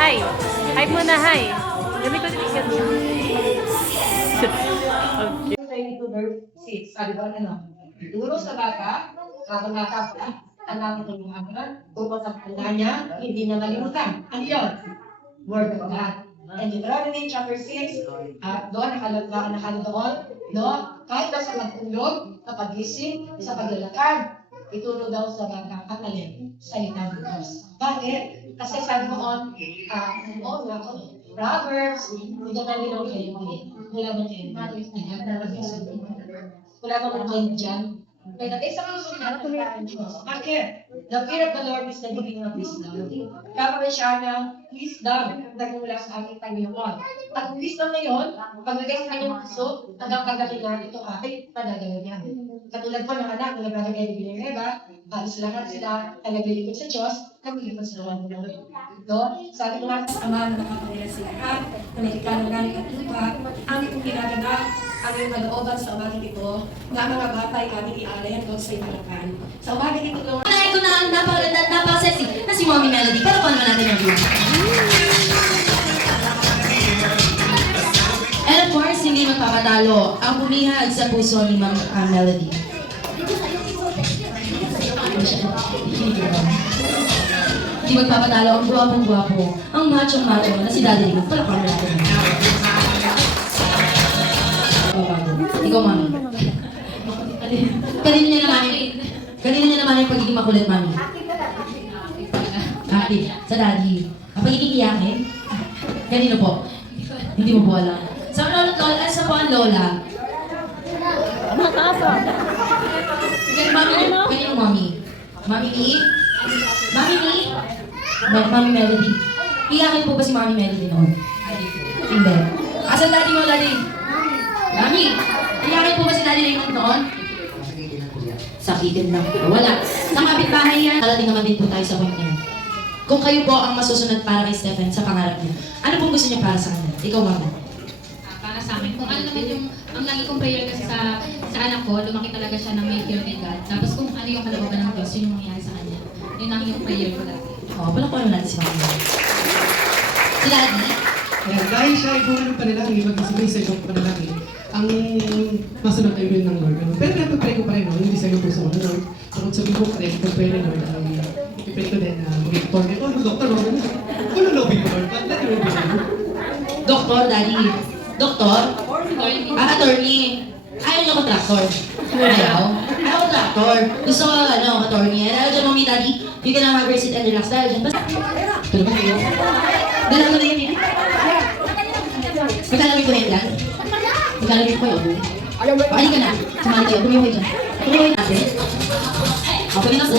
Hi. Hi muna, hi. Gabi ko din ikat. Okay. 22 verse 6. Sabi ko, ano? Turo sa bata, habang bata pa, alam ko yung mga tungkol sa kanya niya, hindi niya malimutan. Ano yun? Word of God. And Deuteronomy chapter 6, doon nakalagay doon, no? Kahit daw sa pagtulog, sa pagising, sa paglalakad, ituro daw sa bata ang alin, salita ng Diyos. Bakit? Kasi sabi mo on, Proverbs, hindi ka namin ang kayo wala ba kayo? Wala ba kayo dyan? Kaya isa kang sumunod Diyos. Bakit? The fear of the Lord is the beginning of wisdom. Kaya siya ng wisdom nagmula sa ating Panginoon. At wisdom na yun, paglagay sa kanyang puso, hanggang kagalingan ito ay panagawin niya. Katulad po ng anak na naglalagay ni Binereba, halos lahat sila ay naglilipot sa Diyos, naglilipot sa Lord ng Lord. Sabi ko nga sa Ama na nakapalala sa lahat, na may ikalanganin at lupa, ang itong ginagawa, ang iyong kalooban sa umagang ito, na ang mga bata ay aming ialayan doon sa imalakan. Sa umagang ito, Lord, Ito na ang napaka-sexy na si Mommy Melody. Para paano natin ang view? And of course, hindi magpapatalo ang bumihag sa puso ni Ma'am Melody. Hindi magpapatalo ang guwapong-guwapo, ang machong-macho na si Daddy Ligo. Para paano natin ang view? Ikaw, Mami. Kanina niya naman yung pagiging makulit, Mami. Active. Sa Daddy. Ang pagiging iyakin? Kanino po? Hindi mo po alam. Sa lolo at lola, sa po ang lola. Kaninong Mami? Mami ni? Mami ni? Mami Melody. Iyakin po ba si Mami Melody noon? Hindi. Asan Daddy mo, Daddy? Mami, iyakin po ba si Daddy Raymond noon? Sakitin lang. Wala. Sa kapitbahay yan, darating naman din po tayo sa point niya. Kung kayo po ang masusunod para kay Stephen sa pangarap niyo, ano pong gusto niyo para sa kanya? Ikaw, Mama. Para sa amin. Kung ano naman yung, ang lagi kong prayer kasi sa anak ko, lumaki talaga siya ng may fear kay God. Tapos kung ano yung kalooban ng Diyos, yun yung mangyayari sa kanya. Yun ang yung prayer ko lagi. Oo, pala po ano natin si Mama. Si Daddy? Kaya dahil siya ay buwan ng panalangin, mag-isipin sa ibang panalangin, ang masunod ay will ng Lord. Pero napag-pray ko pa rin, hindi sa iyo puso ng Lord. Kung sabi ko pa rin, pag-pray ng Lord, ipray ko din na mag-ipon. Doktor, ano lobby ko, Lord? Ba't natin yung bilhin? Doktor, Daddy. Doktor? Attorney. Ayaw niyo contractor. Ayaw? Ayaw contractor. Gusto ko, attorney. Dahil dyan, Mommy, Daddy, you can have your seat and relax. Dahil dyan, tulog ko kayo. Dahil ako na yun, eh. Magkalagay ko na yan, Dan. Magkalagay ko yun. Pali ka na. Sumali kayo. Tumiyo kayo dyan. Tumiyo kayo natin. Okay na po.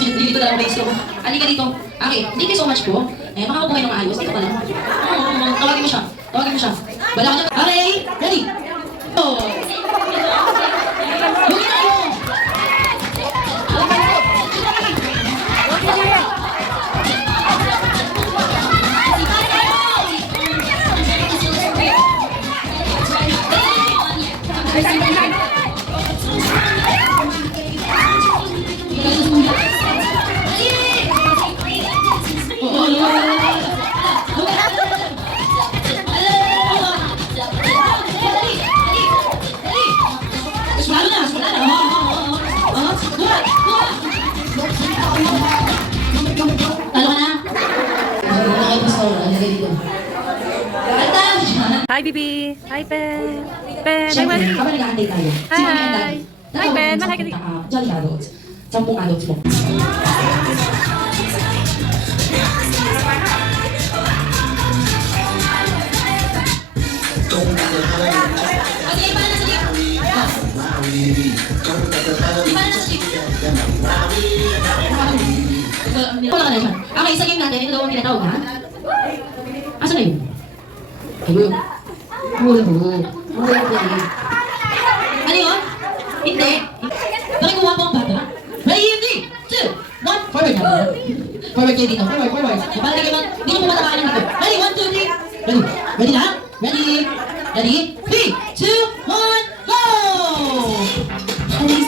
Dito lang ang base ko. Halika dito. Okay, thank you so much po. Makakabuo kayo ng ayos. Dito ka lang. Tawagin mo siya. Tawagin mo siya. Bala ka dyan. Okay, ready? Oh. Bugin na kayo. Hi, Bibi. Hi, Pen. Pen, hi, Siyempre, Mami. habang nag-aantay tayo. Hi. Si Mami and Daddy. Hi, Ben. Hi, Kati. Jolly adults. 10 adults mo. Wala ka na dyan. Okay, sa game natin, ito daw ang tinatawag na. Asa na yun? Ayun. Ano yun? Hindi. Bakit kuha po ang bata? Ready, 3, 2, 1, forward na. Forward kayo dito. Forward. Para hindi nyo pumatakaan dito. Ready, 1, 2, 3. Ready? Ready na? Ready? Ready? 3, 2, 1, go! Ready?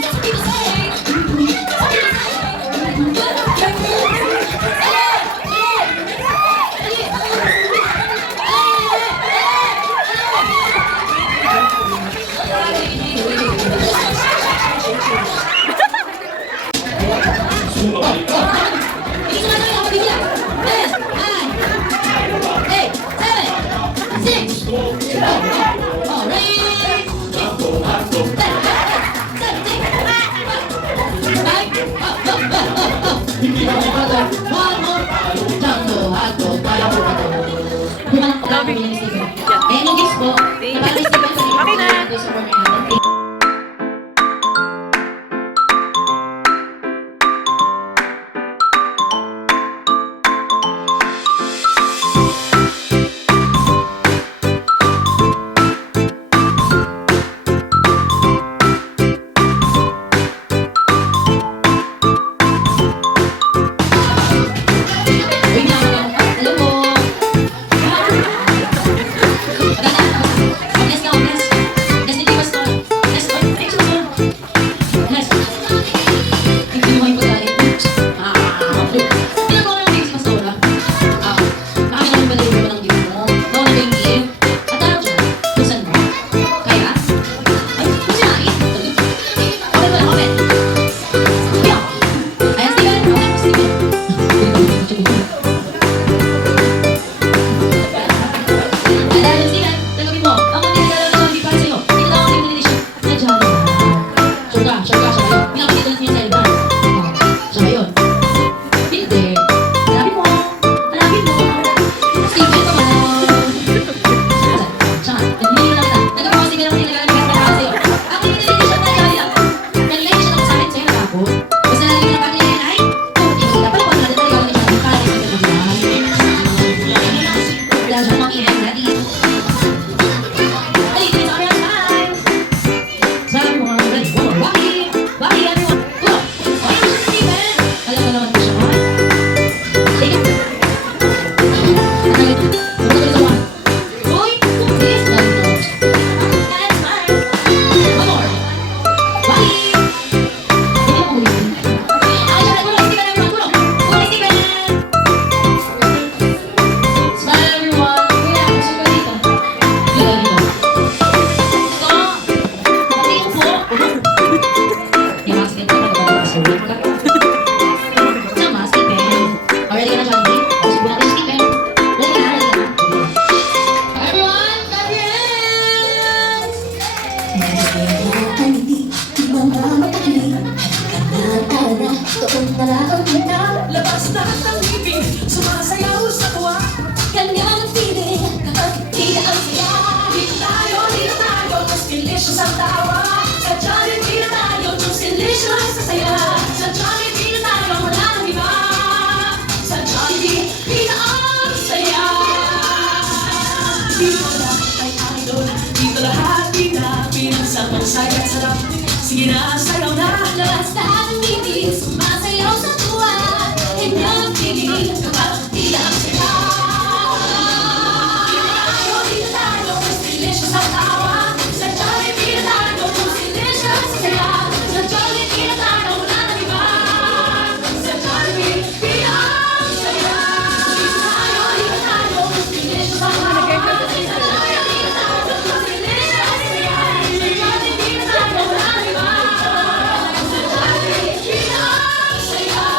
Ayan yung gifts po. Okay na. Wait lang. Alam mo. Bless na, bless. Bless ni Tiwas to. Bless, thanks so much. Bless. Hindi mo kayo pagkain. Pinagawa ng gift si Pastora. Nakakalaman ba na yung ng gift mo? Nauna ba yung gift? At tawag siya. Tusan mo. Kaya? Ay, kung sinain. Okay ba? Okay. Yeah. Ayan, Steven. Okay, Steven. Dahil Steven, tanggapin mo. Ang mga tinigala na hindi para sa'yo. Hindi na ako limitation. Medyo hali. Sure ka, siya kayo. Pinakapitilan niya sa iba. Siya ba yun? Hindi. Hanapin mo. Hanapin mo. Steven, ito ba? Siya nga. Hindi lang kita. Tanggapin mo, Steven, ang tinigala na para sa'yo. Ang limitation na hali lang. Kanina hindi siya nakasakit sa'yo, nakapot. Basta nalagyan na pati niya ay, hindi kita. Pero kung natin talaga ako siya, para rin kita siya. Dahil siya makinig natin. Hey, it's on your time. Someone, ready, one, Waki, everyone, go. Why you Steven? Alam mo naman ko siya, ha? Sige. Ano ito? Ano ito sa one? Boy, please, no. That's fine. One more. Waki. Hindi mo huli. Ay, siya, tulong, Steven, everyone, tulong. Tulong, Steven. Smile, everyone. Kuya, gusto ko dito. Dito, dito. Yung mask din po, magpapapasulit ka. Sama, Stephen. Ready ka na, Johnny? Subo natin, Stephen. Ready ka na, ready ka na. Everyone, congrats! Labas lahat ng ibig, sumasayaw sa tuwa. Ganyan ang feeling, kapag di ang saya. Dito tayo, mas delicious ang tawa. Sa Jollibee na tayo, mas delicious sa saya. Sa Jollibee na tayo, wala nang iba. Sa Jollibee, pina ang saya. Dito lahat ay idol, dito lahat pinagsapang saya at sarap. Sige na, sayaw na. Labas lahat ng ibig, sumasayaw sa tuwa. Ganyan ang feeling, kapag di ang saya. Dito tayo, mas delicious ang tawa. Sa Jollibee na tayo, mas delicious sa saya. Sa Jollibee na tayo, wala nang iba. Sa Jollibee, pina ang saya. Dito tayo, mas delicious ang tawa. Sa Jollibee na tayo, mas delicious sa saya. Sa Jollibee na tayo, wala nang iba. Sa Jollibee, pina ang saya.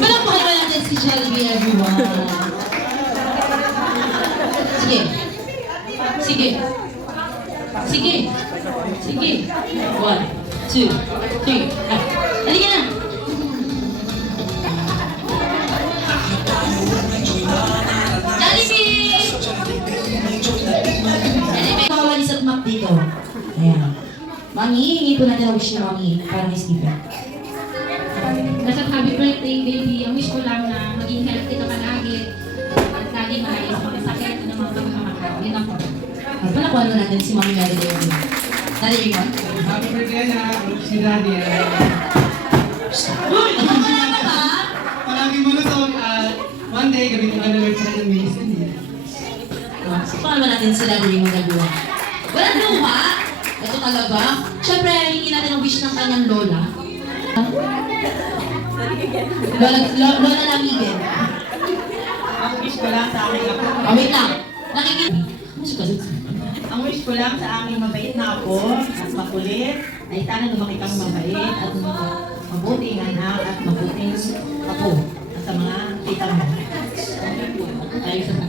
Palakpakan ba natin si Jollibee, everyone? Sige. Sige. Sige. Sige. 1, 2, 3, halika na! Jollibee! Jollibee! Kawalis at map dito. Ayan. Mami, hingi po natin ang wish na Mami para kay Stephen. Nasa happy birthday, baby. Ang wish ko lang na maging healthy ka palagi. At lagi maayos ang sakit ng mga pagkakamakaw. Yun ang po. Palakuan mo natin si Mami Melody. Daddy Rickon? Happy birthday na, si Daddy. Uy! Ano ka na ba? Palagi mo na Monday, gabi ng alert sa kanyang ministry. Paano ba natin sila rin magagawa? Walang luha. Ito talaga. Siyempre, hindi natin ang wish ng kanyang lola. Lola Lamigin. Ang wish ko lang sa aking apo. Oh, wait lang. Ang wish ko lang sa aking mabait na apo at makulit ay sana lumaki kang mabait at mabuting anak at mabuting apo at sa mga tita mo. Ayos na.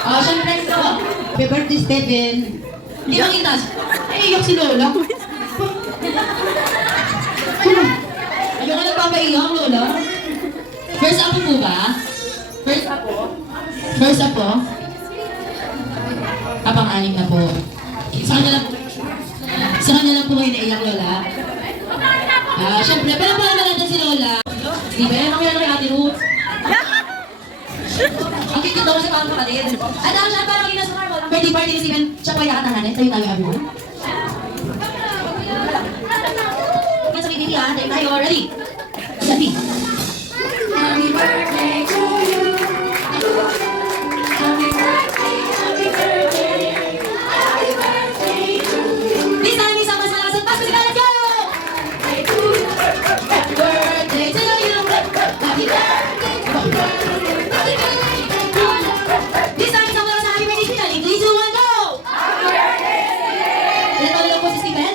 Oh, siyempre ito. Happy birthday, Stephen! Hindi makita. Ay, iyak si lola. Ayaw ka nagpapaiyak, lola. First apo po ba? First apo? First apo? Kapang-anim na po. Sa kanya lang po kayo naiyak, lola. Siyempre, pero paano ba natin si lola? Di ba? Ang kaya na kay Ate Ruth. Ang kikit daw kasi parang kapatid. At ang siya parang ina sa normal. Ang birthday party ni Steven, siya po yakatan natin. Tayo everyone. Yan sa BBB ha. Tayo. Ready? Ready? Happy birthday to you. Happy birthday, happy birthday. Happy birthday to you. This time, isang mas malakas at pas. Let's go! Happy birthday to you. Happy birthday. Happy birthday. This time, isang malakas na happy birthday Steven. In 3, 2, 1, go! Ilan taon lang po si Steven?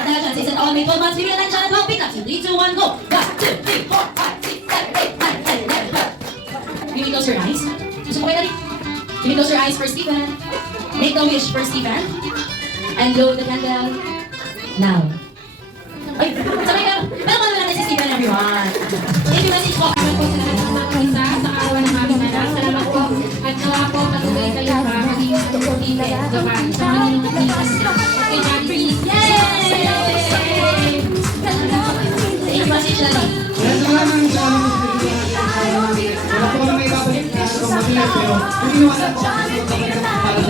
At dahil dyan, sa isa't all may 12 months, bigyan natin siya ng 12 pickups. In 3, 2, 1, go! 1, 2, 3, 4, 5, 6, 7, 8, 9, 10, 11, 12. Can you close your eyes? Gusto mo kayo natin? Can you close your eyes for Steven? Make a wish for Steven. And blow the candle. Now. Ay, sabay ka. Pero kung natin si Steven, everyone. Thank you, message po. Salamat po sa lahat ng mga punta sa arawan ng aming anak. Salamat po. At nawa po matugay kayo para maging supportive gawan sa mga nilungan at kay Daddy. Yay! Thank you, message natin. Kaya naman sa wala ko lang may babalik na mabilis pero hindi naman ako para sa